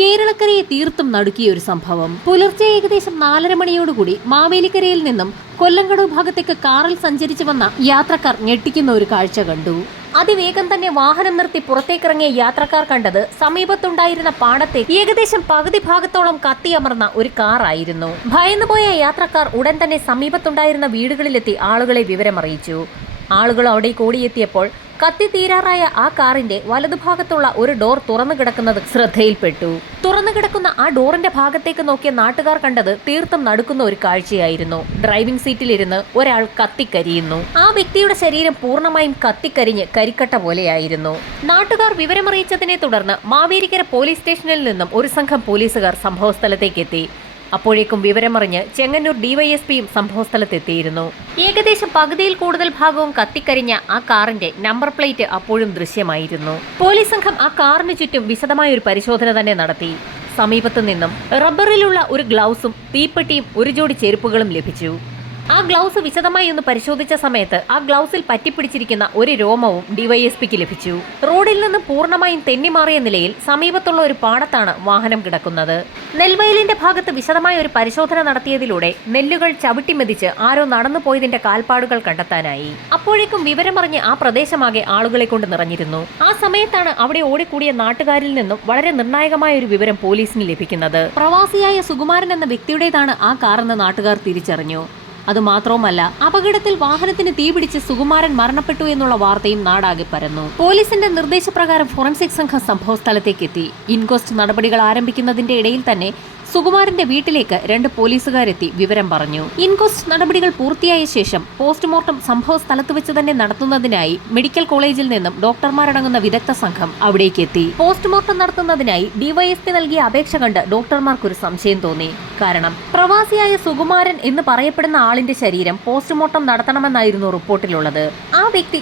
കേരളക്കരയെ തീർത്തും നടുക്കിയ ഒരു സംഭവം. പുലർച്ചെ ഏകദേശം നാലര മണിയോടുകൂടി മാവേലിക്കരയിൽ നിന്നും കൊല്ലങ്കടവ് ഭാഗത്തേക്ക് കാറിൽ സഞ്ചരിച്ചു വന്ന യാത്രക്കാർ ഞെട്ടിക്കുന്ന ഒരു കാഴ്ച കണ്ടു. അതിവേഗം തന്നെ വാഹനം നിർത്തി പുറത്തേക്കിറങ്ങിയ യാത്രക്കാർ കണ്ടത് സമീപത്തുണ്ടായിരുന്ന പാടത്തെ ഏകദേശം പകുതി ഭാഗത്തോളം കത്തിയമർന്ന ഒരു കാറായിരുന്നു. ഭയന്നുപോയ യാത്രക്കാർ ഉടൻ തന്നെ സമീപത്തുണ്ടായിരുന്ന വീടുകളിലെത്തി ആളുകളെ വിവരമറിയിച്ചു. ആളുകൾ അവിടെ ഓടിയെത്തിയപ്പോൾ കത്തി തീരാറായ ആ കാറിന്റെ വലതുഭാഗത്തുള്ള ഒരു ഡോർ തുറന്നു കിടക്കുന്നത് ശ്രദ്ധയിൽപ്പെട്ടു. തുറന്നു കിടക്കുന്ന ആ ഡോറിന്റെ ഭാഗത്തേക്ക് നോക്കിയ നാട്ടുകാർ കണ്ടത് തീർത്ഥം നടക്കുന്ന ഒരു കാഴ്ചയായിരുന്നു. ഡ്രൈവിംഗ് സീറ്റിലിരുന്ന് ഒരാൾ കത്തിക്കരിയുന്നു. ആ വ്യക്തിയുടെ ശരീരം പൂർണമായും കത്തിക്കരിഞ്ഞ് കരിക്കട്ട പോലെയായിരുന്നു. നാട്ടുകാർ വിവരമറിയിച്ചതിനെ തുടർന്ന് മാവേലിക്കര പോലീസ് സ്റ്റേഷനിൽ നിന്നും ഒരു സംഘം പോലീസുകാർ സംഭവസ്ഥലത്തേക്ക് എത്തി അപ്പോഴേക്കും വിവരമറിഞ്ഞ് ചെങ്ങന്നൂർ ഡിവൈഎസ്പിയും സംഭവസ്ഥലത്തെത്തിയിരുന്നു. ഏകദേശം പകുതിയിൽ കൂടുതൽ ഭാഗവും കത്തിക്കരിഞ്ഞ ആ കാറിന്റെ നമ്പർ പ്ലേറ്റ് അപ്പോഴും ദൃശ്യമായിരുന്നു. പോലീസ് സംഘം ആ കാറിന് ചുറ്റും വിശദമായ ഒരു പരിശോധന തന്നെ നടത്തി. സമീപത്തു നിന്നും റബ്ബറിലുള്ള ഒരു ഗ്ലൗസും തീപ്പെട്ടിയും ഒരു ജോഡി ചെരുപ്പുകളും ലഭിച്ചു. ആ ഗ്ലൗസ് വിശദമായി ഒന്ന് പരിശോധിച്ച സമയത്ത് ആ ഗ്ലൗസിൽ പറ്റിപ്പിടിച്ചിരിക്കുന്ന ഒരു രോമവും ഡിവൈഎസ്പിക്ക് ലഭിച്ചു. റോഡിൽ നിന്ന് പൂർണമായും തെന്നിമാറിയ നിലയിൽ സമീപത്തുള്ള ഒരു പാടത്താണ് വാഹനം കിടക്കുന്നത്. നെൽവയലിന്റെ ഭാഗത്ത് വിശദമായ ഒരു പരിശോധന നടത്തിയതിലൂടെ നെല്ലുകൾ ചവിട്ടിമെതിച്ച് ആരോ നടന്നു പോയതിന്റെ കാൽപ്പാടുകൾ കണ്ടെത്താനായി. അപ്പോഴേക്കും വിവരമറിഞ്ഞ് ആ പ്രദേശമാകെ ആളുകളെ കൊണ്ട് നിറഞ്ഞിരുന്നു. ആ സമയത്താണ് അവിടെ ഓടിക്കൂടിയ നാട്ടുകാരിൽ നിന്നും വളരെ നിർണായകമായ ഒരു വിവരം പോലീസിന് ലഭിക്കുന്നത്. പ്രവാസിയായ സുകുമാരൻ എന്ന വ്യക്തിയുടേതാണ് ആ കാറെന്ന് നാട്ടുകാർ തിരിച്ചറിഞ്ഞു. അതുമാത്രവുമല്ല അപകടത്തിൽ വാഹനത്തിന് തീപിടിച്ച് സുകുമാരൻ മരണപ്പെട്ടു എന്നുള്ള വാർത്തയും നാടാകെ പരന്നു. പോലീസിന്റെ നിർദ്ദേശപ്രകാരം ഫോറൻസിക് സംഘം സംഭവസ്ഥലത്തേക്ക് എത്തി ഇൻക്വസ്റ്റ് നടപടികൾ ആരംഭിക്കുന്നതിന്റെ ഇടയിൽ തന്നെ സുകുമാരന്റെ വീട്ടിലേക്ക് രണ്ട് പോലീസുകാരെത്തി വിവരം പറഞ്ഞു. ഇൻക്വസ്റ്റ് നടപടികൾ പൂർത്തിയായ ശേഷം പോസ്റ്റ്മോർട്ടം സംഭവ സ്ഥലത്ത് വെച്ച് തന്നെ നടത്തുന്നതിനായി മെഡിക്കൽ കോളേജിൽ നിന്നും ഡോക്ടർമാരടങ്ങുന്ന വിദഗ്ധ സംഘം അവിടേക്ക് എത്തി. പോസ്റ്റ്മോർട്ടം നടത്തുന്നതിനായി ഡിവൈഎസ്പി നൽകിയ അപേക്ഷ കണ്ട് ഡോക്ടർമാർക്കൊരു സംശയം തോന്നി. കാരണം പ്രവാസിയായ സുകുമാരൻ എന്ന് പറയപ്പെടുന്ന ആളിന്റെ ശരീരം പോസ്റ്റ്മോർട്ടം നടത്തണമെന്നായിരുന്നു റിപ്പോർട്ടിലുള്ളത്. ആ വ്യക്തി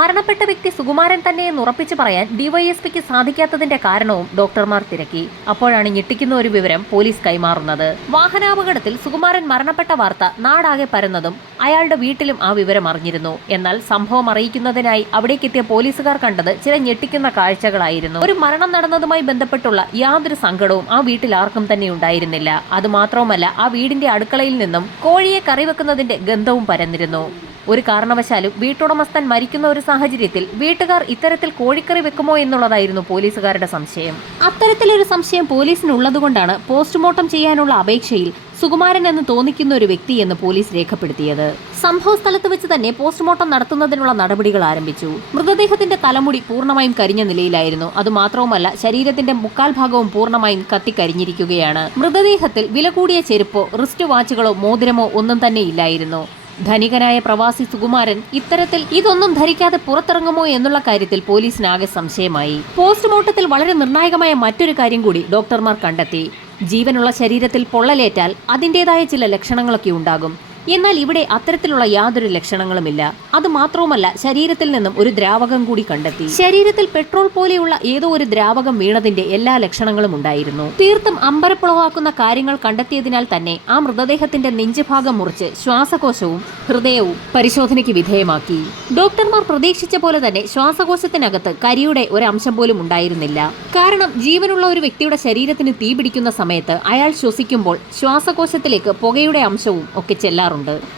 മരണപ്പെട്ട വ്യക്തി സുകുമാരൻ തന്നെയെന്ന് ഉറപ്പിച്ചു പറയാൻ ഡിവൈഎസ്പിക്ക് സാധിക്കാത്തതിന്റെ കാരണവും ഡോക്ടർമാർ തിരക്കി. അപ്പോഴാണ് ഞെട്ടിക്കുന്ന ഒരു വിവരം പോലീസ് കൈമാറുന്നത്. വാഹനാപകടത്തിൽ സുകുമാരൻ മരണപ്പെട്ട വാർത്ത നാടാകെ പരന്നതും അയാളുടെ വീട്ടിലും ആ വിവരം അറിഞ്ഞിരുന്നു. എന്നാൽ സംഭവം അറിയിക്കുന്നതിനായി അവിടേക്കെത്തിയ പോലീസുകാർ കണ്ടത് ചില ഞെട്ടിക്കുന്ന കാഴ്ചകളായിരുന്നു. ഒരു മരണം നടന്നതുമായി ബന്ധപ്പെട്ടുള്ള യാതൊരു സങ്കടവും ആ വീട്ടിൽ ആർക്കും തന്നെ ഉണ്ടായിരുന്നില്ല. അതുമാത്രവുമല്ല ആ വീടിന്റെ അടുക്കളയിൽ നിന്നും കോഴിയെ കറി വെക്കുന്നതിന്റെ ഗന്ധവും പരന്നിരുന്നു. ഒരു കാരണവശാലും വീട്ടുടമസ്ഥൻ മരിക്കുന്ന ഒരു സാഹചര്യത്തിൽ വീട്ടുകാർ ഇത്തരത്തിൽ കോഴിക്കറി വെക്കുമോ എന്നുള്ളതായിരുന്നു പോലീസുകാരുടെ സംശയം. അത്തരത്തിലൊരു സംശയം പോലീസിനുള്ളതുകൊണ്ടാണ് പോസ്റ്റ്മോർട്ടം ചെയ്യാനുള്ള അപേക്ഷയിൽ സുകുമാരൻ എന്ന് തോന്നിക്കുന്ന ഒരു വ്യക്തി എന്ന് പോലീസ് രേഖപ്പെടുത്തിയത്. സംഭവ സ്ഥലത്ത് വെച്ച് തന്നെ പോസ്റ്റ്മോർട്ടം നടത്തുന്നതിനുള്ള നടപടികൾ ആരംഭിച്ചു. മൃതദേഹത്തിന്റെ തലമുടി പൂർണമായും കരിഞ്ഞ നിലയിലായിരുന്നു. അതുമാത്രവുമല്ല ശരീരത്തിന്റെ മുക്കാൽ ഭാഗവും പൂർണമായും കത്തിക്കരിഞ്ഞിരിക്കുകയാണ്. മൃതദേഹത്തിൽ വില കൂടിയ ചെരുപ്പോ റിസ്റ്റ് വാച്ചുകളോ മോതിരമോ ഒന്നും തന്നെ ഇല്ലായിരുന്നു. ധനികനായ പ്രവാസി സുകുമാരൻ ഇത്തരത്തിൽ ഇതൊന്നും ധരിക്കാതെ പുറത്തിറങ്ങുമോ എന്നുള്ള കാര്യത്തിൽ പോലീസിനാകെ സംശയമായി. പോസ്റ്റ്മോർട്ടത്തിൽ വളരെ നിർണായകമായ മറ്റൊരു കാര്യം കൂടി ഡോക്ടർമാർ കണ്ടെത്തി. ജീവനുള്ള ശരീരത്തിൽ പൊള്ളലേറ്റാൽ അതിന്റെതായ ചില ലക്ഷണങ്ങളൊക്കെ ഉണ്ടാകും. എന്നാൽ ഇവിടെ അത്തരത്തിലുള്ള യാതൊരു ലക്ഷണങ്ങളുമില്ല. അത് മാത്രവുമല്ല ശരീരത്തിൽ നിന്നും ഒരു ദ്രാവകം കൂടി കണ്ടെത്തി. ശരീരത്തിൽ പെട്രോൾ പോലെയുള്ള ഏതോ ഒരു ദ്രാവകം വീണതിന്റെ എല്ലാ ലക്ഷണങ്ങളും ഉണ്ടായിരുന്നു. തീർത്തും അമ്പരപ്പുളവാക്കുന്ന കാര്യങ്ങൾ കണ്ടെത്തിയതിനാൽ തന്നെ ആ മൃതദേഹത്തിന്റെ നെഞ്ചുഭാഗം മുറിച്ച് ശ്വാസകോശവും ഹൃദയവും പരിശോധനയ്ക്ക് വിധേയമാക്കി. ഡോക്ടർമാർ പ്രതീക്ഷിച്ച പോലെ തന്നെ ശ്വാസകോശത്തിനകത്ത് കരിയുടെ ഒരു അംശം പോലും ഉണ്ടായിരുന്നില്ല. കാരണം ജീവനുള്ള ഒരു വ്യക്തിയുടെ ശരീരത്തിന് തീപിടിക്കുന്ന സമയത്ത് അയാൾ ശ്വസിക്കുമ്പോൾ ശ്വാസകോശത്തിലേക്ക് പുകയുടെ അംശവും ഒക്കെ ചെല്ലാറുണ്ട്.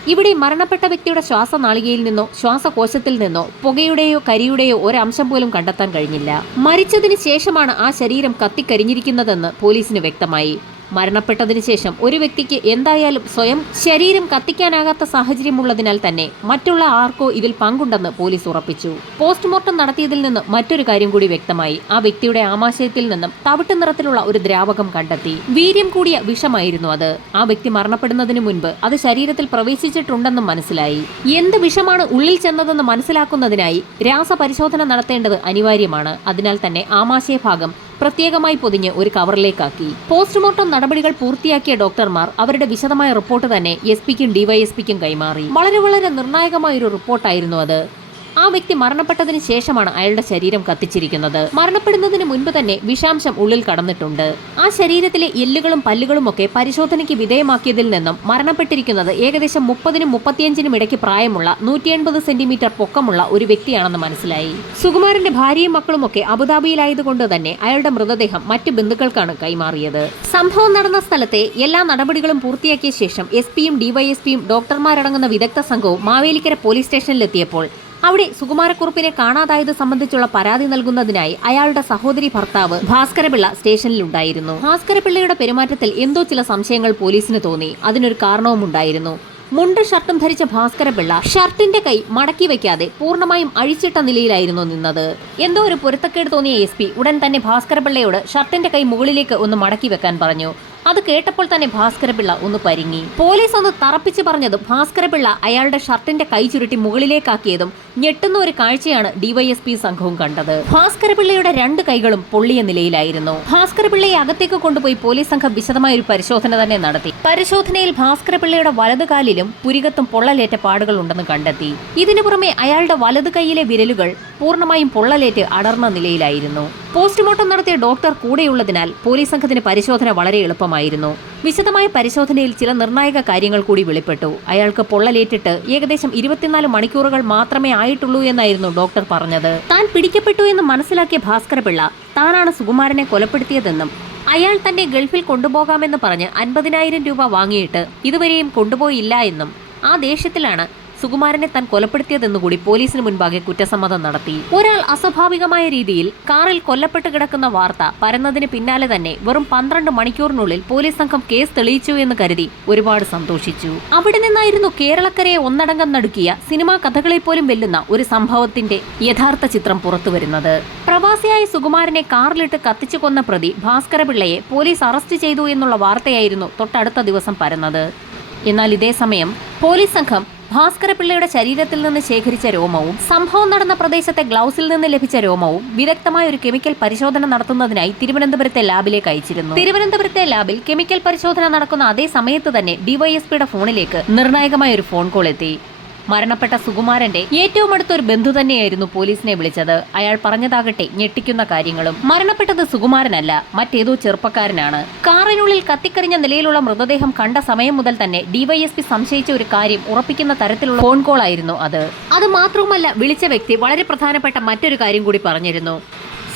ഇവിടെ മരണപ്പെട്ട വ്യക്തിയുടെ ശ്വാസനാളികയിൽ നിന്നോ ശ്വാസകോശത്തിൽ നിന്നോ പുകയുടെയോ കരിയുടെയോ ഒരംശം പോലും കണ്ടെത്താൻ കഴിഞ്ഞില്ല. മരിച്ചതിന് ശേഷമാണ് ആ ശരീരം കത്തിക്കരിഞ്ഞിരിക്കുന്നതെന്ന് പോലീസിന് വ്യക്തമായി. മരണപ്പെട്ടതിന് ശേഷം ഒരു വ്യക്തിക്ക് എന്തായാലും സ്വയം ശരീരം കത്തിക്കാനാകാത്ത സാഹചര്യമുള്ളതിനാൽ തന്നെ മറ്റുള്ള ആർക്കോ ഇതിൽ പങ്കുണ്ടെന്ന് പോലീസ് ഉറപ്പിച്ചു. പോസ്റ്റ്മോർട്ടം നടത്തിയതിൽ നിന്ന് മറ്റൊരു കാര്യം കൂടി വ്യക്തമായി. ആ വ്യക്തിയുടെ ആമാശയത്തിൽ നിന്നും തവിട്ട് നിറത്തിലുള്ള ഒരു ദ്രാവകം കണ്ടെത്തി. വീര്യം കൂടിയ വിഷമായിരുന്നു അത്. ആ വ്യക്തി മരണപ്പെടുന്നതിന് മുൻപ് അത് ശരീരത്തിൽ പ്രവേശിച്ചിട്ടുണ്ടെന്നും മനസ്സിലായി. എന്ത് വിഷമാണ് ഉള്ളിൽ ചെന്നതെന്ന് മനസ്സിലാക്കുന്നതിനായി രാസപരിശോധന നടത്തേണ്ടത് അനിവാര്യമാണ്. അതിനാൽ തന്നെ ആമാശയ ഭാഗം പ്രത്യേകമായി പൊതിഞ്ഞ് ഒരു കവറിലേക്കാക്കി. പോസ്റ്റ്മോർട്ടം നടപടികൾ പൂർത്തിയാക്കിയ ഡോക്ടർമാർ അവരുടെ വിശദമായ റിപ്പോർട്ട് തന്നെ എസ് പിക്കും ഡിവൈഎസ്പിക്കും കൈമാറി. വളരെ വളരെ നിർണായകമായ ഒരു റിപ്പോർട്ടായിരുന്നു അത്. ആ വ്യക്തി മരണപ്പെട്ടതിന് ശേഷമാണ് അയാളുടെ ശരീരം കത്തിച്ചിരിക്കുന്നത്. മരണപ്പെടുന്നതിന് മുൻപ് തന്നെ വിഷാംശം ഉള്ളിൽ കടന്നിട്ടുണ്ട്. ആ ശരീരത്തിലെ എല്ലുകളും പല്ലുകളും ഒക്കെ പരിശോധനയ്ക്ക് വിധേയമാക്കിയതിൽ നിന്നും മരണപ്പെട്ടിരിക്കുന്നത് ഏകദേശം മുപ്പതിനും മുപ്പത്തിയഞ്ചിനും ഇടയ്ക്ക് പ്രായമുള്ള നൂറ്റി എൺപത് സെന്റിമീറ്റർ പൊക്കമുള്ള ഒരു വ്യക്തിയാണെന്ന് മനസ്സിലായി. സുകുമാരന്റെ ഭാര്യയും മക്കളും ഒക്കെ അബുദാബിയിലായതുകൊണ്ട് തന്നെ അയാളുടെ മൃതദേഹം മറ്റു ബന്ധുക്കൾക്കാണ് കൈമാറിയത്. സംഭവം നടന്ന സ്ഥലത്തെ എല്ലാ നടപടികളും പൂർത്തിയാക്കിയ ശേഷം എസ് പിയും ഡിവൈഎസ്പിയും ഡോക്ടർമാരടങ്ങുന്ന വിദഗ്ധ സംഘവും മാവേലിക്കര പോലീസ് സ്റ്റേഷനിലെത്തിയപ്പോൾ അവിടെ സുകുമാരക്കുറുപ്പിനെ കാണാതായത് സംബന്ധിച്ചുള്ള പരാതി നൽകുന്നതിനായി അയാളുടെ സഹോദരി ഭർത്താവ് ഭാസ്കരപിള്ള സ്റ്റേഷനിലുണ്ടായിരുന്നു. ഭാസ്കരപിള്ളയുടെ പെരുമാറ്റത്തിൽ എന്തോ ചില സംശയങ്ങൾ പോലീസിന് തോന്നി. അതിനൊരു കാരണവും ഉണ്ടായിരുന്നു മുണ്ട് ഷർട്ടും ധരിച്ച ഭാസ്കരപിള്ള ഷർട്ടിന്റെ കൈ മടക്കി വെക്കാതെ പൂർണമായും അഴിച്ചിട്ട നിലയിലായിരുന്നു നിന്നത്. എന്തോ ഒരു പൊരുത്തക്കേട് തോന്നിയ എസ് ഉടൻ തന്നെ ഭാസ്കരപിള്ളയോട് ഷർട്ടിന്റെ കൈ മുകളിലേക്ക് ഒന്ന് മടക്കി വെക്കാൻ പറഞ്ഞു. അത് കേട്ടപ്പോൾ തന്നെ ഭാസ്കരപിള്ള ഒന്ന് പരിങ്ങി. പോലീസ് ഒന്ന് തറപ്പിച്ച് പറഞ്ഞതും ഭാസ്കരപിള്ള അയാളുടെ ഷർട്ടിന്റെ കൈ ചുരുട്ടി മുകളിലേക്കാക്കിയതും ഞെട്ടുന്ന ഒരു കാഴ്ചയാണ് ഡിവൈഎസ്പി സംഘവും കണ്ടത്. ഭാസ്കരപിള്ളയുടെ രണ്ട് കൈകളും പൊള്ളിയ നിലയിലായിരുന്നു. ഭാസ്കരപിള്ളയെ അകത്തേക്ക് കൊണ്ടുപോയി പോലീസ് സംഘം വിശദമായ ഒരു പരിശോധന തന്നെ നടത്തി. പരിശോധനയിൽ ഭാസ്കരപിള്ളയുടെ വലതു കാലിലും പുരികത്തും പൊള്ളലേറ്റ പാടുകൾ ഉണ്ടെന്ന് കണ്ടെത്തി. ഇതിനു പുറമെ അയാളുടെ വലതു കൈയിലെ വിരലുകൾ പൂർണമായും പൊള്ളലേറ്റ് അടർന്ന നിലയിലായിരുന്നു. പോസ്റ്റ്മോർട്ടം നടത്തിയ ഡോക്ടർ കൂടെയുള്ളതിനാൽ പോലീസ് സംഘത്തിന് പരിശോധന വളരെ എളുപ്പമായിരുന്നു. വിശദമായ പരിശോധനയിൽ ചില നിർണായക കാര്യങ്ങൾ കൂടി വെളിപ്പെട്ടു. അയാൾക്ക് പൊള്ളലേറ്റിട്ട് ഏകദേശം ഇരുപത്തിനാല് മണിക്കൂറുകൾ മാത്രമേ ആയിട്ടുള്ളൂ എന്നായിരുന്നു ഡോക്ടർ പറഞ്ഞത്. താൻ പിടിക്കപ്പെട്ടു എന്ന് മനസ്സിലാക്കിയ ഭാസ്കരപിള്ള താനാണ് സുകുമാരനെ കൊലപ്പെടുത്തിയതെന്നും അയാൾ തന്നെ ഗൾഫിൽ കൊണ്ടുപോകാമെന്ന് പറഞ്ഞ് അൻപതിനായിരം രൂപ വാങ്ങിയിട്ട് ഇതുവരെയും കൊണ്ടുപോയില്ല എന്നും ആ ദേഷ്യത്തിലാണ് സുകുമാരനെ താൻ കൊലപ്പെടുത്തിയതെന്നുകൂടി പോലീസിന് മുൻപാകെ കുറ്റസമ്മതം നടത്തി. ഒരാൾ അസ്വാഭാവികമായ രീതിയിൽ കാറിൽ കൊല്ലപ്പെട്ട് കിടക്കുന്ന വാർത്ത പരന്നതിന് പിന്നാലെ തന്നെ വെറും പന്ത്രണ്ട് മണിക്കൂറിനുള്ളിൽ പോലീസ് സംഘം കേസ് തെളിയിച്ചു എന്ന് കരുതി ഒരുപാട് സന്തോഷിച്ചു. അവിടെ നിന്നായിരുന്നു കേരളക്കരയെ ഒന്നടങ്കം നടുക്കിയ സിനിമാ കഥകളെ പോലും വെല്ലുന്ന ഒരു സംഭവത്തിന്റെ യഥാർത്ഥ ചിത്രം പുറത്തുവരുന്നത്. പ്രവാസിയായ സുകുമാരനെ കാറിലിട്ട് കത്തിച്ചു കൊന്ന പ്രതി ഭാസ്കരപിള്ളയെ പോലീസ് അറസ്റ്റ് ചെയ്തു എന്നുള്ള വാർത്തയായിരുന്നു തൊട്ടടുത്ത ദിവസം പരന്നത്. എന്നാൽ ഇതേ സമയം പോലീസ് സംഘം ഭാസ്കരപിള്ളയുടെ ശരീരത്തിൽ നിന്ന് ശേഖരിച്ച രോമവും സംഭവം നടന്ന പ്രദേശത്തെ ഗ്ലൗസിൽ നിന്ന് ലഭിച്ച രോമവും വിദഗ്ധമായ ഒരു കെമിക്കൽ പരിശോധന നടത്തുന്നതിനായി തിരുവനന്തപുരത്തെ ലാബിലേക്ക് അയച്ചിരുന്നു. തിരുവനന്തപുരത്തെ ലാബിൽ കെമിക്കൽ പരിശോധന നടക്കുന്ന അതേ സമയത്ത് തന്നെ ഡിവൈഎസ്പിയുടെ ഫോണിലേക്ക് നിർണായകമായ ഒരു ഫോൺ കോൾ എത്തി. മരണപ്പെട്ട സുകുമാരന്റെ ഏറ്റവും അടുത്തൊരു ബന്ധു തന്നെയായിരുന്നു പോലീസിനെ വിളിച്ചത്. അയാൾ പറഞ്ഞതാകട്ടെ ഞെട്ടിക്കുന്ന കാര്യങ്ങളും. മരണപ്പെട്ടത് സുകുമാരനല്ല മറ്റേതോ ചെറുപ്പക്കാരനാണ്. കാറിനുള്ളിൽ കത്തിക്കരിഞ്ഞ നിലയിലുള്ള മൃതദേഹം കണ്ട സമയം മുതൽ തന്നെ ഡിവൈഎസ്പി സംശയിച്ച ഒരു കാര്യം ഉറപ്പിക്കുന്ന തരത്തിലുള്ള ഫോൺ കോൾ ആയിരുന്നു അത്. അത് മാത്രവുമല്ല വിളിച്ച വ്യക്തി വളരെ പ്രധാനപ്പെട്ട മറ്റൊരു കാര്യം കൂടി പറഞ്ഞിരുന്നു.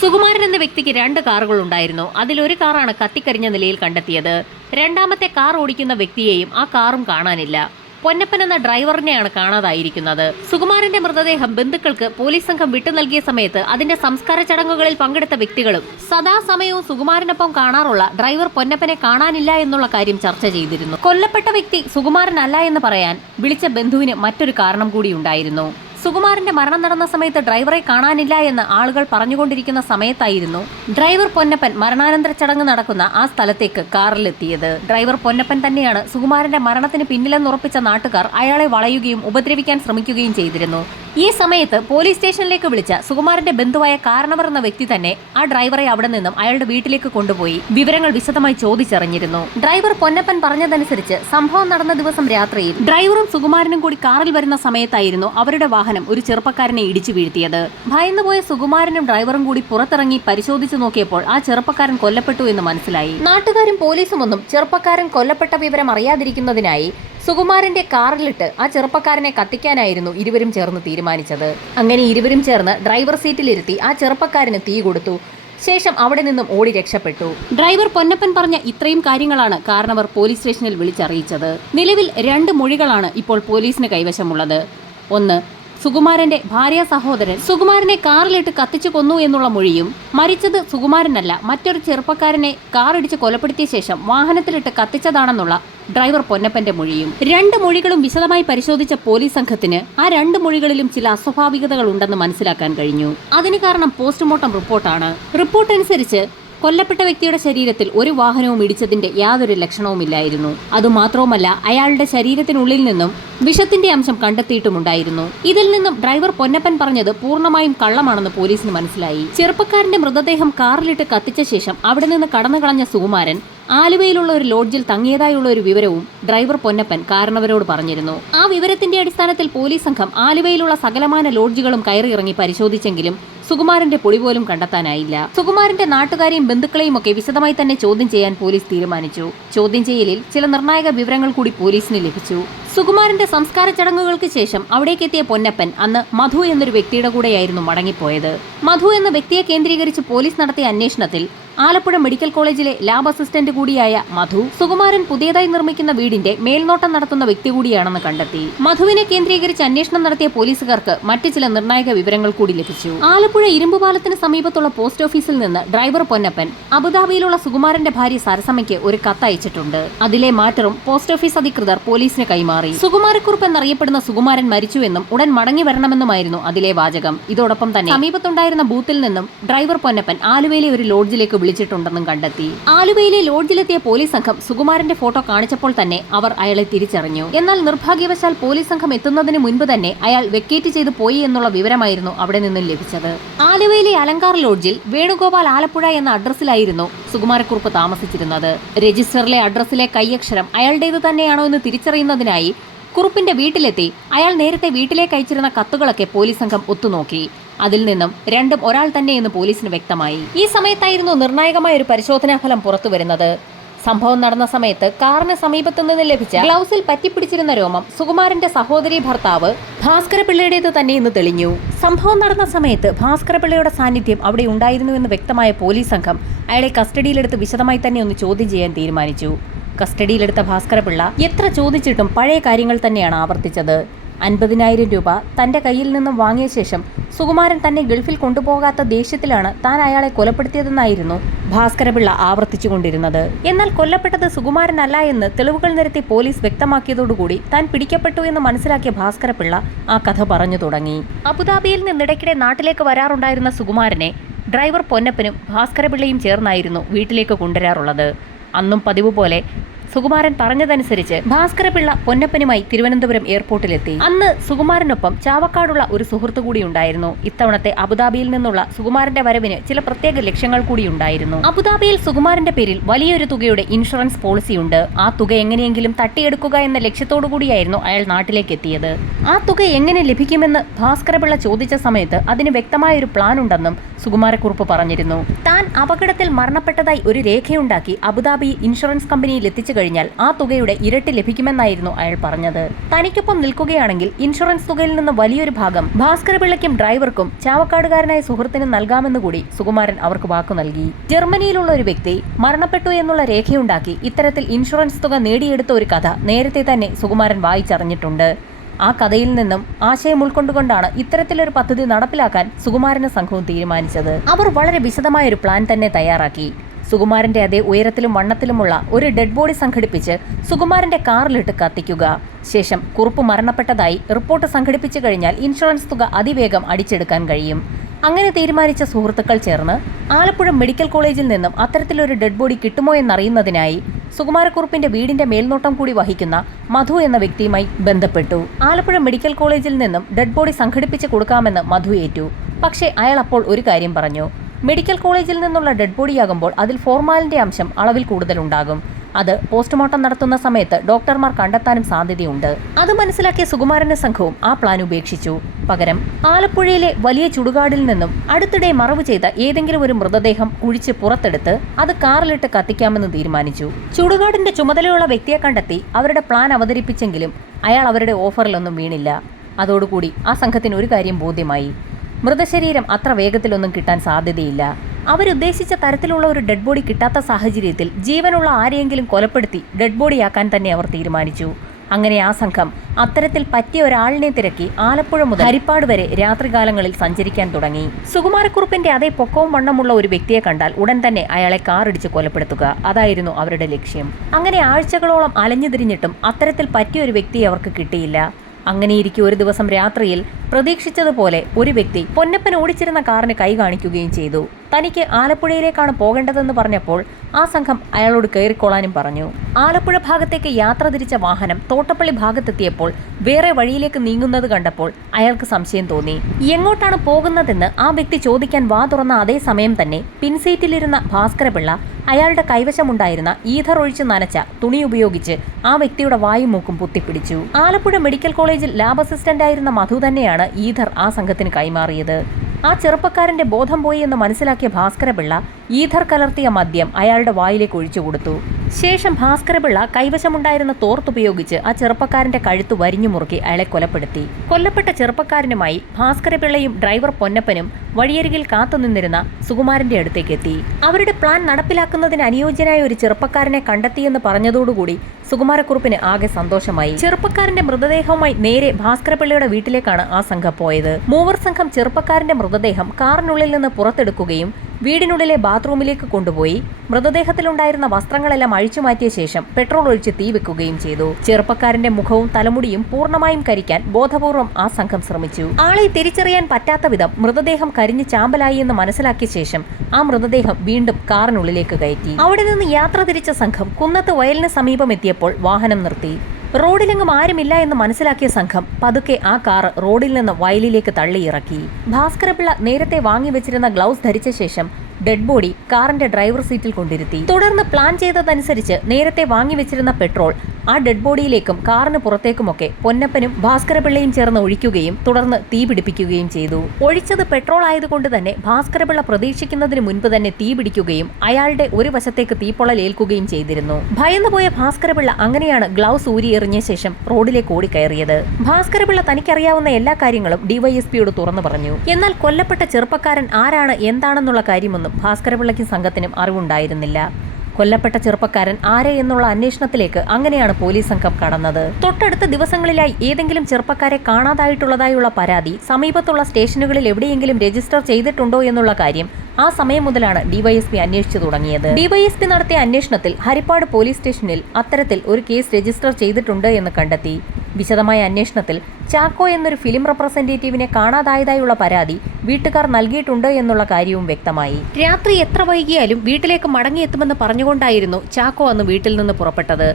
സുകുമാരൻ എന്ന വ്യക്തിക്ക് രണ്ട് കാറുകൾ ഉണ്ടായിരുന്നു. അതിലൊരു കാറാണ് കത്തിക്കരിഞ്ഞ നിലയിൽ കണ്ടെത്തിയത്. രണ്ടാമത്തെ കാർ ഓടിക്കുന്ന വ്യക്തിയെയും ആ കാറും കാണാനില്ല. പൊന്നപ്പൻ എന്ന ഡ്രൈവറിനെയാണ് കാണാതായിരിക്കുന്നത്. സുകുമാരന്റെ മൃതദേഹം ബന്ധുക്കൾക്ക് പോലീസ് സംഘം വിട്ടു നൽകിയ സമയത്ത് അതിന്റെ സംസ്കാര ചടങ്ങുകളിൽ പങ്കെടുത്ത വ്യക്തികളും സദാസമയവും സുകുമാരനൊപ്പം കാണാറുള്ള ഡ്രൈവർ പൊന്നപ്പനെ കാണാനില്ല എന്നുള്ള കാര്യം ചർച്ച ചെയ്തിരുന്നു. കൊല്ലപ്പെട്ട വ്യക്തി സുകുമാരനല്ല എന്ന് പറയാൻ വിളിച്ച ബന്ധുവിന് മറ്റൊരു കാരണം കൂടി ഉണ്ടായിരുന്നു. സുകുമാരന്റെ മരണം നടന്ന സമയത്ത് ഡ്രൈവറെ കാണാനില്ല എന്ന് ആളുകൾ പറഞ്ഞുകൊണ്ടിരിക്കുന്ന സമയത്തായിരുന്നു ഡ്രൈവർ പൊന്നപ്പൻ മരണാനന്തര ചടങ്ങ് നടക്കുന്ന ആ സ്ഥലത്തേക്ക് കാറിലെത്തിയത്. ഡ്രൈവർ പൊന്നപ്പൻ തന്നെയാണ് സുകുമാരന്റെ മരണത്തിന് പിന്നിലെന്നുറപ്പിച്ച നാട്ടുകാർ അയാളെ വളയുകയും ഉപദ്രവിക്കാൻ ശ്രമിക്കുകയും ചെയ്തിരുന്നു. ഈ സമയത്ത് പോലീസ് സ്റ്റേഷനിലേക്ക് വിളിച്ച സുകുമാരന്റെ ബന്ധുവായ കാരണവർ വ്യക്തി തന്നെ ആ ഡ്രൈവറെ അവിടെ നിന്നും അയാളുടെ വീട്ടിലേക്ക് കൊണ്ടുപോയി വിവരങ്ങൾ വിശദമായി ചോദിച്ചറിഞ്ഞിരുന്നു. ഡ്രൈവർ പൊന്നപ്പൻ പറഞ്ഞതനുസരിച്ച് സംഭവം നടന്ന ദിവസം രാത്രിയിൽ ഡ്രൈവറും സുകുമാരനും കൂടി കാറിൽ വരുന്ന സമയത്തായിരുന്നു അവരുടെ വാഹനം ഒരു ചെറുപ്പക്കാരനെ ഇടിച്ചു വീഴ്ത്തിയത്. ഭയന്നുപോയ സുകുമാരനും ഡ്രൈവറും കൂടി പുറത്തിറങ്ങി പരിശോധിച്ചു നോക്കിയപ്പോൾ ആ ചെറുപ്പക്കാരൻ കൊല്ലപ്പെട്ടു എന്ന് മനസ്സിലായി. നാട്ടുകാരും പോലീസും ഒന്നും ചെറുപ്പക്കാരൻ കൊല്ലപ്പെട്ട വിവരം അറിയാതിരിക്കുന്നതിനായി സുകുമാരന്റെ കാറിലിട്ട് ആ ചെറുപ്പക്കാരനെ കത്തിക്കാനായിരുന്നു ഇരുവരും ചേർന്ന് തീരുമാനിച്ചത്. അങ്ങനെ ഇരുവരും ചേർന്ന് ഡ്രൈവർ സീറ്റിലിരുത്തി ആ ചെറുപ്പക്കാരന് തീ കൊടുത്തു. ശേഷം അവിടെ നിന്നും ഓടി രക്ഷപ്പെട്ടു. ഡ്രൈവർ പൊന്നപ്പൻ പറഞ്ഞ ഇത്രയും കാര്യങ്ങളാണ് കാരണവർ പോലീസ് സ്റ്റേഷനിൽ വിളിച്ചറിയിച്ചത്. നിലവിൽ രണ്ട് മൊഴികളാണ് ഇപ്പോൾ പോലീസിന് കൈവശമുള്ളത്. ഒന്ന് സുകുമാരന്റെ ഭാര്യ സഹോദരൻ സുകുമാരനെ കാറിലിട്ട് കത്തിച്ചു കൊന്നു എന്നുള്ള മൊഴിയും മരിച്ചത് സുകുമാരനല്ല മറ്റൊരു ചെറുപ്പക്കാരനെ കാറിടിച്ച് കൊലപ്പെടുത്തിയ ശേഷം വാഹനത്തിലിട്ട് കത്തിച്ചതാണെന്നുള്ള ഡ്രൈവർ പൊന്നപ്പന്റെ മൊഴിയും. രണ്ട് മൊഴികളും വിശദമായി പരിശോധിച്ച പോലീസ് സംഘത്തിന് ആ രണ്ട് മൊഴികളിലും ചില അസ്വാഭാവികതകൾ ഉണ്ടെന്ന് മനസ്സിലാക്കാൻ കഴിഞ്ഞു. അതിന് കാരണം പോസ്റ്റ്മോർട്ടം റിപ്പോർട്ടാണ്. റിപ്പോർട്ട് അനുസരിച്ച് കൊല്ലപ്പെട്ട വ്യക്തിയുടെ ശരീരത്തിൽ ഒരു വാഹനവും ഇടിച്ചതിന്റെ യാതൊരു ലക്ഷണവുമില്ലായിരുന്നു. അതുമാത്രവുമല്ല അയാളുടെ ശരീരത്തിനുള്ളിൽ നിന്നും വിഷത്തിന്റെ അംശം കണ്ടെത്തിയിട്ടുമുണ്ടായിരുന്നു. ഇതിൽ നിന്നും ഡ്രൈവർ പൊന്നപ്പൻ പറഞ്ഞത് പൂർണമായും കള്ളമാണെന്ന് പോലീസിന് മനസ്സിലായി. ചെറുപ്പക്കാരന്റെ മൃതദേഹം കാറിലിട്ട് കത്തിച്ച ശേഷം അവിടെ നിന്ന് കടന്നു കളഞ്ഞ സുകുമാരൻ ആലുവയിലുള്ള ഒരു ലോഡ്ജിൽ തങ്ങിയതായുള്ള ഒരു വിവരവും ഡ്രൈവർ പൊന്നപ്പൻ കാരണവരോട് പറഞ്ഞിരുന്നു. ആ വിവരത്തിന്റെ അടിസ്ഥാനത്തിൽ പോലീസ് സംഘം ആലുവയിലുള്ള സകലമാന ലോഡ്ജുകളും കയറിയിറങ്ങി പരിശോധിച്ചെങ്കിലും സുകുമാരന്റെ പൊടി പോലും കണ്ടെത്താനായില്ല. സുകുമാരന്റെ നാട്ടുകാരെയും ബന്ധുക്കളെയും ഒക്കെ വിശദമായി തന്നെ ചോദ്യം ചെയ്യാൻ പോലീസ് തീരുമാനിച്ചു. ചോദ്യം ചെയ്യലിൽ ചില നിർണായക വിവരങ്ങൾ കൂടി പോലീസിന് ലഭിച്ചു. സുകുമാരന്റെ സംസ്കാര ചടങ്ങുകൾക്ക് ശേഷം അവിടേക്കെത്തിയ പൊന്നപ്പൻ അന്ന് മധു എന്നൊരു വ്യക്തിയുടെ കൂടെയായിരുന്നു മടങ്ങിപ്പോയത്. മധു എന്ന വ്യക്തിയെ കേന്ദ്രീകരിച്ച് പോലീസ് നടത്തിയ അന്വേഷണത്തിൽ ആലപ്പുഴ മെഡിക്കൽ കോളേജിലെ ലാബ് അസിസ്റ്റന്റ് കൂടിയായ മധു സുകുമാരൻ പുതിയതായി നിർമ്മിക്കുന്ന വീടിന്റെ മേൽനോട്ടം നടത്തുന്ന വ്യക്തി കൂടിയാണെന്ന് കണ്ടെത്തി. മധുവിനെ കേന്ദ്രീകരിച്ച് അന്വേഷണം നടത്തിയ പോലീസുകാർക്ക് മറ്റ് ചില നിർണായക വിവരങ്ങൾ കൂടി ലഭിച്ചു. ആലപ്പുഴ ഇരുമ്പുപാലത്തിന് സമീപത്തുള്ള പോസ്റ്റ് ഓഫീസിൽ നിന്ന് ഡ്രൈവർ പൊന്നപ്പൻ അബുദാബിയിലുള്ള സുകുമാരന്റെ ഭാര്യ സരസമ്മയ്ക്ക് ഒരു കത്ത് അയച്ചിട്ടുണ്ട്. അതിലെ മാറ്ററും പോസ്റ്റ് ഓഫീസ് അധികൃതർ പോലീസിന് കൈമാറി. സുകുമാരക്കുറുപ്പ് എന്നറിയപ്പെടുന്ന സുകുമാരൻ മരിച്ചുവെന്നും ഉടൻ മടങ്ങി വരണമെന്നുമായിരുന്നു അതിലെ വാചകം. ഇതോടൊപ്പം തന്നെ സമീപത്തുണ്ടായിരുന്ന ബൂത്തിൽ നിന്നും ഡ്രൈവർ പൊന്നപ്പൻ ആലുവയിലെ ഒരു ലോഡ്ജിലേക്ക് വിളിച്ചിട്ടുണ്ടെന്നും കണ്ടെത്തി. ആലുവയിലെ ലോഡ്ജിലെത്തിയ പോലീസ് സംഘം സുകുമാരന്റെ ഫോട്ടോ കാണിച്ചപ്പോൾ തന്നെ അവർ അയാളെ തിരിച്ചറിഞ്ഞു. എന്നാൽ നിർഭാഗ്യവശാൽ പോലീസ് സംഘം എത്തുന്നതിന് മുൻപ് തന്നെ അയാൾ വെക്കേറ്റ് ചെയ്തു പോയി എന്നുള്ള വിവരമായിരുന്നു അവിടെ നിന്നും ലഭിച്ചത്. ആലുവയിലെ അലങ്കാർ ലോഡ്ജിൽ വേണുഗോപാൽ ആലപ്പുഴ എന്ന അഡ്രസ്സിലായിരുന്നു സുകുമാരക്കുറുപ്പ് താമസിച്ചിരുന്നത്. രജിസ്റ്ററിലെ അഡ്രസ്സിലെ കൈയക്ഷരം അയാളുടേത് തന്നെയാണോ എന്ന് തിരിച്ചറിയുന്നതിനായി കുറുപ്പിന്റെ വീട്ടിലെത്തി അയാൾ നേരത്തെ വീട്ടിലേക്ക് അയച്ചിരുന്ന കത്തുകളൊക്കെ പോലീസ് സംഘം ഒത്തുനോക്കി. അതിൽ നിന്നും രണ്ടും ഒരാൾ തന്നെയെന്ന് പോലീസിന് വ്യക്തമായി. ഈ സമയത്തായിരുന്നു നിർണായകമായ ഒരു പരിശോധനാ ഫലം പുറത്തു വരുന്നത്. സംഭവം നടന്ന സമയത്ത് കാറിന് സമീപത്തു നിന്ന് ലഭിച്ച ഗ്ലൗസിൽ പറ്റിപ്പിടിച്ചിരുന്ന രോമം സുകുമാരന്റെ സഹോദരി ഭർത്താവ് ഭാസ്കരപിള്ളയുടേത് തന്നെ എന്ന് തെളിഞ്ഞു. സംഭവം നടന്ന സമയത്ത് ഭാസ്കരപിള്ളയുടെ സാന്നിധ്യം അവിടെ ഉണ്ടായിരുന്നുവെന്ന് വ്യക്തമായ പോലീസ് സംഘം അയാളെ കസ്റ്റഡിയിലെടുത്ത് വിശദമായി തന്നെ ഒന്ന് ചോദ്യം ചെയ്യാൻ തീരുമാനിച്ചു. കസ്റ്റഡിയിലെടുത്ത ഭാസ്കരപിള്ള എത്ര ചോദിച്ചിട്ടും പഴയ കാര്യങ്ങൾ തന്നെയാണ് ആവർത്തിച്ചത്. അൻപതിനായിരം രൂപ തന്റെ കയ്യിൽ നിന്നും വാങ്ങിയ ശേഷം സുകുമാരൻ തന്നെ ഗൾഫിൽ കൊണ്ടുപോകാത്ത ദേഷ്യത്തിലാണ് താൻ അയാളെ കൊലപ്പെടുത്തിയതെന്നായിരുന്നു ഭാസ്കരപിള്ള ആവർത്തിച്ചുകൊണ്ടിരുന്നത്. എന്നാൽ കൊല്ലപ്പെട്ടത് സുകുമാരനല്ല എന്ന് തെളിവുകൾ നിരത്തി പോലീസ് വ്യക്തമാക്കിയതോടുകൂടി താൻ പിടിക്കപ്പെട്ടു എന്ന് മനസ്സിലാക്കിയ ഭാസ്കരപിള്ള ആ കഥ പറഞ്ഞു തുടങ്ങി. അബുദാബിയിൽ നിന്നിടയ്ക്കിടെ നാട്ടിലേക്ക് വരാറുണ്ടായിരുന്ന സുകുമാരനെ ഡ്രൈവർ പൊന്നപ്പനും ഭാസ്കരപിള്ളയും ചേർന്നായിരുന്നു വീട്ടിലേക്ക് കൊണ്ടുവരാറുള്ളത്. അന്നും പതിവ് പോലെ സുകുമാരൻ പറഞ്ഞതനുസരിച്ച് ഭാസ്കരപിള്ള പൊന്നപ്പനുമായി തിരുവനന്തപുരം എയർപോർട്ടിലെത്തി. അന്ന് സുകുമാരനൊപ്പം ചാവക്കാടുള്ള ഒരു സുഹൃത്തു കൂടി ഉണ്ടായിരുന്നു. ഇത്തവണത്തെ അബുദാബിയിൽ നിന്നുള്ള സുകുമാരന്റെ വരവിന് ചില പ്രത്യേക ലക്ഷ്യങ്ങൾ കൂടി ഉണ്ടായിരുന്നു. അബുദാബിയിൽ സുകുമാരന്റെ പേരിൽ വലിയൊരു തുകയുടെ ഇൻഷുറൻസ് പോളിസിയുണ്ട്. ആ തുക എങ്ങനെയെങ്കിലും തട്ടിയെടുക്കുക എന്ന ലക്ഷ്യത്തോടു കൂടിയായിരുന്നു അയാൾ നാട്ടിലേക്ക് എത്തിയത് ആ തുക എങ്ങനെ ലഭിക്കുമെന്ന് ഭാസ്കരപിള്ള ചോദിച്ച സമയത്ത് അതിന് വ്യക്തമായ ഒരു പ്ലാൻ ഉണ്ടെന്നും സുകുമാരക്കുറുപ്പ് പറഞ്ഞിരുന്നു. താൻ അപകടത്തിൽ മരണപ്പെട്ടതായി ഒരു രേഖയുണ്ടാക്കി അബുദാബി ഇൻഷുറൻസ് കമ്പനിയിൽ എത്തിച്ചു കഴിഞ്ഞാൽ ആ തുകയുടെ ഇരട്ടി ലഭിക്കുമെന്നായിരുന്നു അയാൾ പറഞ്ഞത്. തനിക്കൊപ്പം നിൽക്കുകയാണെങ്കിൽ ഇൻഷുറൻസ് തുകയിൽ നിന്ന് വലിയൊരു ഭാഗം ഭാസ്കരപിള്ളയ്ക്കും ഡ്രൈവർക്കും ചാവക്കാടുകാരനായ സുഹൃത്തിനും നൽകാമെന്ന് കൂടി സുകുമാരൻ അവർക്ക് വാക്കു നൽകി. ജർമ്മനിയിലുള്ള ഒരു വ്യക്തി മരണപ്പെട്ടു എന്നുള്ള രേഖയുണ്ടാക്കി ഇത്തരത്തിൽ ഇൻഷുറൻസ് തുക നേടിയെടുത്ത ഒരു കഥ നേരത്തെ തന്നെ സുകുമാരൻ വായിച്ചറിഞ്ഞിട്ടുണ്ട്. ആ കഥയിൽ നിന്നും ആശയം ഉൾക്കൊണ്ടുകൊണ്ടാണ് ഇത്തരത്തിലൊരു പദ്ധതി നടപ്പിലാക്കാൻ സുകുമാരന്റെ സംഘവും തീരുമാനിച്ചത്. അവർ വളരെ വിശദമായ ഒരു പ്ലാൻ തന്നെ തയ്യാറാക്കി. സുകുമാരന്റെ അതേ ഉയരത്തിലും വണ്ണത്തിലുമുള്ള ഒരു ഡെഡ് ബോഡി സംഘടിപ്പിച്ച് സുകുമാരന്റെ കാറിലിട്ട് കത്തിക്കുക. ശേഷം കുറുപ്പ് മരണപ്പെട്ടതായി റിപ്പോർട്ട് സംഘടിപ്പിച്ചു കഴിഞ്ഞാൽ ഇൻഷുറൻസ് തുക അതിവേഗം അടിച്ചെടുക്കാൻ കഴിയും. അങ്ങനെ തീരുമാനിച്ച സുഹൃത്തുക്കൾ ചേർന്ന് ആലപ്പുഴ മെഡിക്കൽ കോളേജിൽ നിന്നും അത്തരത്തിലൊരു ഡെഡ് ബോഡി കിട്ടുമോ എന്നറിയുന്നതിനായി സുകുമാരക്കുറുപ്പിന്റെ വീടിന്റെ മേൽനോട്ടം കൂടി വഹിക്കുന്ന മധു എന്ന വ്യക്തിയുമായി ബന്ധപ്പെട്ടു. ആലപ്പുഴ മെഡിക്കൽ കോളേജിൽ നിന്നും ഡെഡ് ബോഡി സംഘടിപ്പിച്ച് കൊടുക്കാമെന്ന് മധു ഏറ്റു. പക്ഷേ അയാൾ അപ്പോൾ ഒരു കാര്യം പറഞ്ഞു. മെഡിക്കൽ കോളേജിൽ നിന്നുള്ള ഡെഡ് ബോഡിയാകുമ്പോൾ അതിൽ ഫോർമാലിന്റെ അംശം അളവിൽ കൂടുതലുണ്ടാകും. അത് പോസ്റ്റ്മോർട്ടം നടത്തുന്ന സമയത്ത് ഡോക്ടർമാർ കണ്ടെത്താനും സാധ്യതയുണ്ട്. അത് മനസ്സിലാക്കിയ സുകുമാരന്റെ സംഘവും ആ പ്ലാൻ ഉപേക്ഷിച്ചു. പകരം ആലപ്പുഴയിലെ വലിയ ചുടുകാടിൽ നിന്നും അടുത്തിടെ മറവ് ചെയ്ത ഏതെങ്കിലും ഒരു മൃതദേഹം കുഴിച്ച് പുറത്തെടുത്ത് അത് കാറിലിട്ട് കത്തിക്കാമെന്ന് തീരുമാനിച്ചു. ചുടുകാടിന്റെ ചുമതലയുള്ള വ്യക്തിയെ കണ്ടെത്തി അവരുടെ പ്ലാൻ അവതരിപ്പിച്ചെങ്കിലും അയാൾ അവരുടെ ഓഫറിലൊന്നും വീണില്ല. അതോടുകൂടി ആ സംഘത്തിന് ഒരു കാര്യം ബോധ്യമായി. മൃതശരീരം അത്ര വേഗത്തിലൊന്നും കിട്ടാൻ സാധ്യതയില്ല. അവരുദ്ദേശിച്ച തരത്തിലുള്ള ഒരു ഡെഡ് ബോഡി കിട്ടാത്ത സാഹചര്യത്തിൽ ജീവനുള്ള ആരെയെങ്കിലും കൊലപ്പെടുത്തി ഡെഡ് ബോഡിയാക്കാൻ തന്നെ അവർ തീരുമാനിച്ചു. അങ്ങനെ ആ സംഘം അത്തരത്തിൽ പറ്റിയ ഒരാളിനെ തിരക്കി ആലപ്പുഴ മുതൽ ഹരിപ്പാട് വരെ രാത്രികാലങ്ങളിൽ സഞ്ചരിക്കാൻ തുടങ്ങി. സുകുമാരക്കുറുപ്പിന്റെ അതേ പൊക്കവും വണ്ണമുള്ള ഒരു വ്യക്തിയെ കണ്ടാൽ ഉടൻ തന്നെ അയാളെ കാറിടിച്ച് കൊലപ്പെടുത്തുക. അതായിരുന്നു അവരുടെ ലക്ഷ്യം. അങ്ങനെ ആഴ്ചകളോളം അലഞ്ഞു തിരിഞ്ഞിട്ടും അത്തരത്തിൽ പറ്റിയ ഒരു വ്യക്തിയെ അവർക്ക് കിട്ടിയില്ല. അങ്ങനെയിരിക്കെ ഒരു ദിവസം രാത്രിയിൽ പ്രതീക്ഷിച്ചതുപോലെ ഒരു വ്യക്തി പൊന്നപ്പൻ ഓടിച്ചിരുന്ന കാറിന് കൈ കാണിക്കുകയും ചെയ്തു. തനിക്ക് ആലപ്പുഴയിലേക്കാണ് പോകേണ്ടതെന്ന് പറഞ്ഞപ്പോൾ ആ സംഘം അയാളോട് കയറിക്കൊള്ളാനും പറഞ്ഞു. ആലപ്പുഴ ഭാഗത്തേക്ക് യാത്ര തിരിച്ച വാഹനം തോട്ടപ്പള്ളി ഭാഗത്തെത്തിയപ്പോൾ വേറെ വഴിയിലേക്ക് നീങ്ങുന്നത് കണ്ടപ്പോൾ അയാൾക്ക് സംശയം തോന്നി. എങ്ങോട്ടാണ് പോകുന്നതെന്ന് ആ വ്യക്തി ചോദിക്കാൻ വാ തുറന്ന അതേ സമയം തന്നെ പിൻസീറ്റിലിരുന്ന ഭാസ്കരപിള്ള അയാളുടെ കൈവശമുണ്ടായിരുന്ന ഈഥർ ഒഴിച്ച് നനച്ച തുണി ഉപയോഗിച്ച് ആ വ്യക്തിയുടെ വായും മൂക്കും പൊത്തിപ്പിടിച്ചു. ആലപ്പുഴ മെഡിക്കൽ കോളേജിൽ ലാബ് അസിസ്റ്റന്റായിരുന്ന മധു തന്നെയാണ് ഈഥർ ആ സംഘത്തിന് കൈമാറിയത്. ആ ചെറുപ്പക്കാരന്റെ ബോധം പോയി എന്ന് മനസ്സിലാക്കിയ ഭാസ്കരപിള്ള ഈഥർ കലർത്തിയ മദ്യം അയാളുടെ വായിലേക്ക് ഒഴിച്ചു കൊടുത്തു. ശേഷം ഭാസ്കരപിള്ള കൈവശമുണ്ടായിരുന്ന തോർത്തുപയോഗിച്ച് ആ ചെറുപ്പക്കാരന്റെ കഴുത്ത് വരിഞ്ഞു മുറുക്കി അയാളെ കൊലപ്പെടുത്തി. കൊല്ലപ്പെട്ട ചെറുപ്പക്കാരനുമായി ഭാസ്കരപിള്ളയും ഡ്രൈവർ പൊന്നപ്പനും വഴിയരികിൽ കാത്തുനിന്നിരുന്ന സുകുമാരന്റെ അടുത്തേക്ക് എത്തി. അവരുടെ പ്ലാൻ നടപ്പിലാക്കുന്നതിന് അനുയോജ്യനായ ഒരു ചെറുപ്പക്കാരനെ കണ്ടെത്തിയെന്ന് പറഞ്ഞതോടുകൂടി സുകുമാരക്കുറുപ്പിന് ആകെ സന്തോഷമായി. ചെറുപ്പക്കാരന്റെ മൃതദേഹവുമായി നേരെ ഭാസ്കരപിള്ളയുടെ വീട്ടിലേക്കാണ് ആ സംഘം പോയത്. മൂവർ സംഘം ചെറുപ്പക്കാരന്റെ മൃതദേഹം കാറിനുള്ളിൽ നിന്ന് പുറത്തെടുക്കുകയും വീടിനുള്ളിലെ ബാത്റൂമിലേക്ക് കൊണ്ടുപോയി മൃതദേഹത്തിലുണ്ടായിരുന്ന വസ്ത്രങ്ങളെല്ലാം അഴിച്ചു മാറ്റിയ ശേഷം പെട്രോൾ ഒഴിച്ച് തീ വെക്കുകയും ചെയ്തു. ചെറുപ്പക്കാരന്റെ മുഖവും തലമുടിയും പൂർണമായും കരിക്കാൻ ബോധപൂർവം ആ സംഘം ശ്രമിച്ചു. ആളെ തിരിച്ചറിയാൻ പറ്റാത്ത വിധം മൃതദേഹം കരിഞ്ഞ് ചാമ്പലായി എന്ന് മനസ്സിലാക്കിയ ശേഷം ആ മൃതദേഹം വീണ്ടും കാറിനുള്ളിലേക്ക് കയറ്റി. അവിടെ നിന്ന് യാത്ര തിരിച്ച സംഘം കുന്നത്ത് വയലിന് സമീപം എത്തിയപ്പോൾ വാഹനം നിർത്തി. റോഡിലെങ്ങും ആരുമില്ല എന്ന് മനസ്സിലാക്കിയ സംഘം പതുക്കെ ആ കാർ റോഡിൽ നിന്ന് വയലിലേക്ക് തള്ളിയിറക്കി. ഭാസ്കരപിള്ള നേരത്തെ വാങ്ങി വെച്ചിരുന്ന ഗ്ലൗസ് ധരിച്ച ശേഷം ഡെഡ് ബോഡി കാറിന്റെ ഡ്രൈവർ സീറ്റിൽ കൊണ്ടിരുത്തി. തുടർന്ന് പ്ലാൻ ചെയ്തതനുസരിച്ച് നേരത്തെ വാങ്ങിവെച്ചിരുന്ന പെട്രോൾ ആ ഡെഡ് ബോഡിയിലേക്കും കാറിന് പുറത്തേക്കുമൊക്കെ പൊന്നപ്പനും ഭാസ്കരപിള്ളയും ചേർന്ന് ഒഴിക്കുകയും തുടർന്ന് തീ പിടിപ്പിക്കുകയും ചെയ്തു. ഒഴിച്ചത് പെട്രോൾ ആയതുകൊണ്ട് തന്നെ ഭാസ്കരപിള്ള പ്രതീക്ഷിക്കുന്നതിന് മുൻപ് തന്നെ തീ പിടിക്കുകയും അയാളുടെ ഒരു വശത്തേക്ക് തീപ്പൊള്ളൽ ഏൽക്കുകയും ചെയ്തിരുന്നു. ഭയന്നുപോയ ഭാസ്കരപിള്ള അങ്ങനെയാണ് ഗ്ലൗസ് ഊരി എറിഞ്ഞ ശേഷം റോഡിലേക്ക് ഓടിക്കയറിയത്. ഭാസ്കരപിള്ള തനിക്കറിയാവുന്ന എല്ലാ കാര്യങ്ങളും ഡിവൈഎസ്പിയോട് തുറന്നു പറഞ്ഞു. എന്നാൽ കൊല്ലപ്പെട്ട ചെറുപ്പക്കാരൻ ആരാണ് എന്താണെന്നുള്ള കാര്യമൊന്നും ഭാസ്കരപിള്ളയ്ക്കും സംഘത്തിനും അറിവുണ്ടായിരുന്നില്ല. കൊല്ലപ്പെട്ട ചെറുപ്പക്കാരൻ ആരെ എന്നുള്ള അന്വേഷണത്തിലേക്ക് അങ്ങനെയാണ് പോലീസ് സംഘം കടന്നത്. തൊട്ടടുത്ത ദിവസങ്ങളിലായി ഏതെങ്കിലും ചെറുപ്പക്കാരെ കാണാതായിട്ടുള്ളതായുള്ള പരാതി സമീപത്തുള്ള സ്റ്റേഷനുകളിൽ എവിടെയെങ്കിലും രജിസ്റ്റർ ചെയ്തിട്ടുണ്ടോ എന്നുള്ള കാര്യം ആ സമയം മുതലാണ് ഡിവൈഎസ്പി അന്വേഷിച്ചു തുടങ്ങിയത്. ഡിവൈഎസ്പി നടത്തിയ അന്വേഷണത്തിൽ ഹരിപ്പാട് പോലീസ് സ്റ്റേഷനിൽ അത്തരത്തിൽ ഒരു കേസ് രജിസ്റ്റർ ചെയ്തിട്ടുണ്ട് എന്ന് കണ്ടെത്തി. വിശദമായ അന്വേഷണത്തിൽ ചാക്കോ എന്നൊരു ഫിലിം റെപ്രസെന്റേറ്റീവിനെ കാണാതായതായുള്ള പരാതി വീട്ടുകാർ നൽകിയിട്ടുണ്ട് എന്നുള്ള കാര്യവും വ്യക്തമായി. രാത്രി എത്ര വൈകിയാലും വീട്ടിലേക്ക് മടങ്ങിയെത്തുമെന്ന് പറഞ്ഞുകൊണ്ടായിരുന്നു ചാക്കോ അന്ന് വീട്ടിൽ നിന്ന് പുറപ്പെട്ടത്.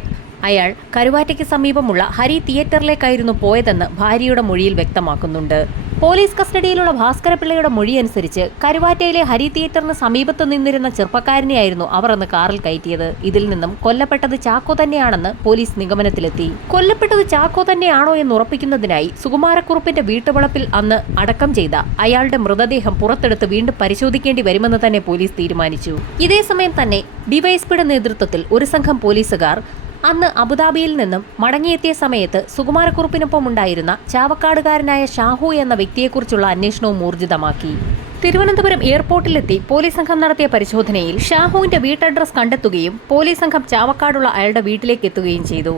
അയാൾ കരുവാറ്റയ്ക്ക് സമീപമുള്ള ഹരി തിയേറ്ററിലേക്കായിരുന്നു പോയതെന്ന് ഭാര്യയുടെ മൊഴിയിൽ വ്യക്തമാക്കുന്നുണ്ട്. പോലീസ് കസ്റ്റഡിയിലുള്ള ഭാസ്കരപിള്ളയുടെ മൊഴി അനുസരിച്ച് കരുവാറ്റയിലെ ഹരി തിയേറ്ററിന് സമീപത്ത് നിന്നിരുന്ന ചെറുപ്പക്കാരനെയായിരുന്നു അവർ അന്ന് കാറിൽ കയറ്റിയത്. ഇതിൽ നിന്നും കൊല്ലപ്പെട്ടത് ചാക്കോ തന്നെയാണെന്ന് പോലീസ് നിഗമനത്തിലെത്തി. കൊല്ലപ്പെട്ടത് ചാക്കോ തന്നെയാണോ എന്ന് ഉറപ്പിക്കുന്നതിനായി സുകുമാരക്കുറുപ്പിന്റെ വീട്ടുവളപ്പിൽ അന്ന് അടക്കം ചെയ്ത അയാളുടെ മൃതദേഹം പുറത്തെടുത്ത് വീണ്ടും പരിശോധിക്കേണ്ടി വരുമെന്ന് തന്നെ പോലീസ് തീരുമാനിച്ചു. ഇതേസമയം തന്നെ ഡിവൈഎസ്പിയുടെ നേതൃത്വത്തിൽ ഒരു സംഘം പോലീസുകാർ അന്ന് അബുദാബിയിൽ നിന്നും മടങ്ങിയെത്തിയ സമയത്ത് സുകുമാരക്കുറുപ്പിനൊപ്പം ഉണ്ടായിരുന്ന ചാവക്കാടുകാരനായ ഷാഹു എന്ന വ്യക്തിയെക്കുറിച്ചുള്ള അന്വേഷണവും ഊർജിതമാക്കി. തിരുവനന്തപുരം എയർപോർട്ടിലെത്തി പോലീസ് സംഘം നടത്തിയ പരിശോധനയിൽ ഷാഹുവിന്റെ വീട്ടഡ്രസ് കണ്ടെത്തുകയും പോലീസ് സംഘം ചാവക്കാടുള്ള അയാളുടെ വീട്ടിലേക്ക് എത്തുകയും ചെയ്തു.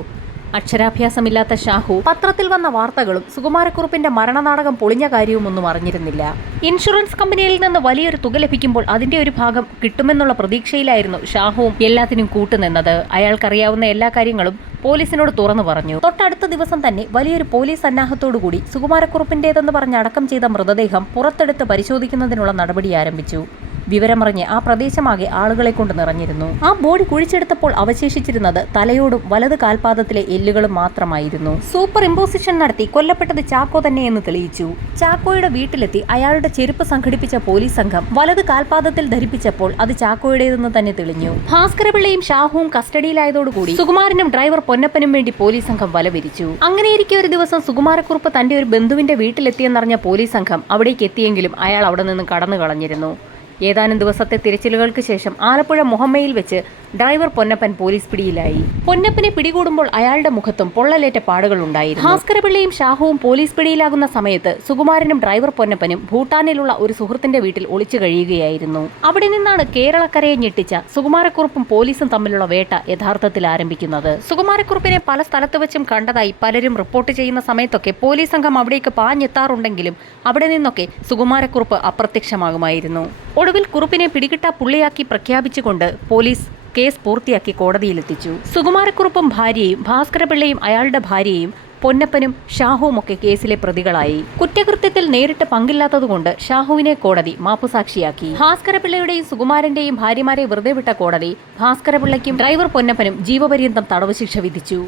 അക്ഷരാഭ്യാസമില്ലാത്ത ഷാഹു പത്രത്തിൽ വന്ന വാർത്തകളും സുകുമാരക്കുറുപ്പിന്റെ മരണനാടകം പൊളിഞ്ഞ കാര്യവും ഒന്നും അറിഞ്ഞിരുന്നില്ല. ഇൻഷുറൻസ് കമ്പനിയിൽ നിന്ന് വലിയൊരു തുക ലഭിക്കുമ്പോൾ അതിന്റെ ഒരു ഭാഗം കിട്ടുമെന്നുള്ള പ്രതീക്ഷയിലായിരുന്നു ഷാഹുവും എല്ലാത്തിനും കൂട്ടുനിന്നത്. അയാൾക്കറിയാവുന്ന എല്ലാ കാര്യങ്ങളും പോലീസിനോട് തുറന്നു പറഞ്ഞു. തൊട്ടടുത്ത ദിവസം തന്നെ വലിയൊരു പോലീസ് സന്നാഹത്തോടുകൂടി സുകുമാരക്കുറുപ്പിന്റേതെന്ന് പറഞ്ഞ് അടക്കം ചെയ്ത മൃതദേഹം പുറത്തെടുത്ത് പരിശോധിക്കുന്നതിനുള്ള നടപടി ആരംഭിച്ചു. വിവരമറിഞ്ഞ് ആ പ്രദേശമാകെ ആളുകളെ കൊണ്ട് നിറഞ്ഞിരുന്നു. ആ ബോഡി കുഴിച്ചെടുത്തപ്പോൾ അവശേഷിച്ചിരുന്നത് തലയോടും വലത് കാൽപാദത്തിലെ എല്ലുകളും മാത്രമായിരുന്നു. സൂപ്പർ ഇമ്പോസിഷൻ നടത്തി കൊല്ലപ്പെട്ടത് ചാക്കോ തന്നെയെന്ന് തെളിയിച്ചു. ചാക്കോയുടെ വീട്ടിലെത്തി അയാളുടെ ചെരുപ്പ് സംഘടിപ്പിച്ച പോലീസ് സംഘം വലത് കാൽപാദത്തിൽ ധരിപ്പിച്ചപ്പോൾ അത് ചാക്കോയുടേതെന്ന് തന്നെ തെളിഞ്ഞു. ഭാസ്കരപിള്ളയും ഷാഹുവും കസ്റ്റഡിയിലായതോടുകൂടി സുകുമാരനും ഡ്രൈവർ പൊന്നപ്പനും വേണ്ടി പോലീസ് സംഘം വലവിരിച്ചു. അങ്ങനെയിരിക്കെ ഒരു ദിവസം സുകുമാരക്കുറുപ്പ് തന്റെ ഒരു ബന്ധുവിന്റെ വീട്ടിലെത്തിയെന്നറിഞ്ഞ പോലീസ് സംഘം അവിടേക്ക് എത്തിയെങ്കിലും അയാൾ അവിടെ നിന്ന് കടന്നു കളഞ്ഞിരുന്നു ഏതാനും ദിവസത്തെ തിരച്ചിലുകൾക്ക് ശേഷം ആലപ്പുഴ മുഹമ്മയിൽ വെച്ച് ഡ്രൈവർ പൊന്നപ്പൻ പോലീസ് പിടിയിലായി. പൊന്നപ്പനെ പിടികൂടുമ്പോൾ അയാളുടെ മുഖത്തും പൊള്ളലേറ്റ പാടുകൾ ഉണ്ടായിരുന്നു. ഭാസ്കരപിള്ളയും ഷാഹുവും പോലീസ് പിടിയിലാകുന്ന സമയത്ത് സുകുമാരനും ഡ്രൈവർ പൊന്നപ്പനും ഭൂട്ടാനിലുള്ള ഒരു സുഹൃത്തിന്റെ വീട്ടിൽ ഒളിച്ചു കഴിയുകയായിരുന്നു. അവിടെ നിന്നാണ് കേരളക്കരയെ ഞെട്ടിച്ച സുകുമാരക്കുറുപ്പും പോലീസും തമ്മിലുള്ള വേട്ട യഥാർത്ഥത്തിൽ ആരംഭിക്കുന്നത്. സുകുമാരക്കുറുപ്പിനെ പല സ്ഥലത്ത് വെച്ചും കണ്ടതായി പലരും റിപ്പോർട്ട് ചെയ്യുന്ന സമയത്തൊക്കെ പോലീസ് സംഘം അവിടേക്ക് പാഞ്ഞെത്താറുണ്ടെങ്കിലും അവിടെ നിന്നൊക്കെ സുകുമാരക്കുറുപ്പ് അപ്രത്യക്ഷമാകുമായിരുന്നു. ഒടുവിൽ കുറുപ്പിനെ പിടികിട്ടാ പുള്ളിയാക്കി പ്രഖ്യാപിച്ചുകൊണ്ട് പോലീസ് കേസ് പൂർത്തിയാക്കി കോടതിയിലെത്തിച്ചു. സുകുമാരക്കുറുപ്പും ഭാര്യയും ഭാസ്കരപിള്ളയും അയാളുടെ ഭാര്യയും പൊന്നപ്പനും ഷാഹുവും ഒക്കെ കേസിലെ പ്രതികളായി. കുറ്റകൃത്യത്തിൽ നേരിട്ട് പങ്കില്ലാത്തതുകൊണ്ട് ഷാഹുവിനെ കോടതി മാപ്പുസാക്ഷിയാക്കി. ഭാസ്കരപിള്ളയുടെയും സുകുമാരന്റെയും ഭാര്യമാരെ വെറുതെ വിട്ട കോടതി ഭാസ്കരപിള്ളയ്ക്കും ഡ്രൈവർ പൊന്നപ്പനും ജീവപര്യന്തം തടവ് ശിക്ഷ വിധിച്ചു.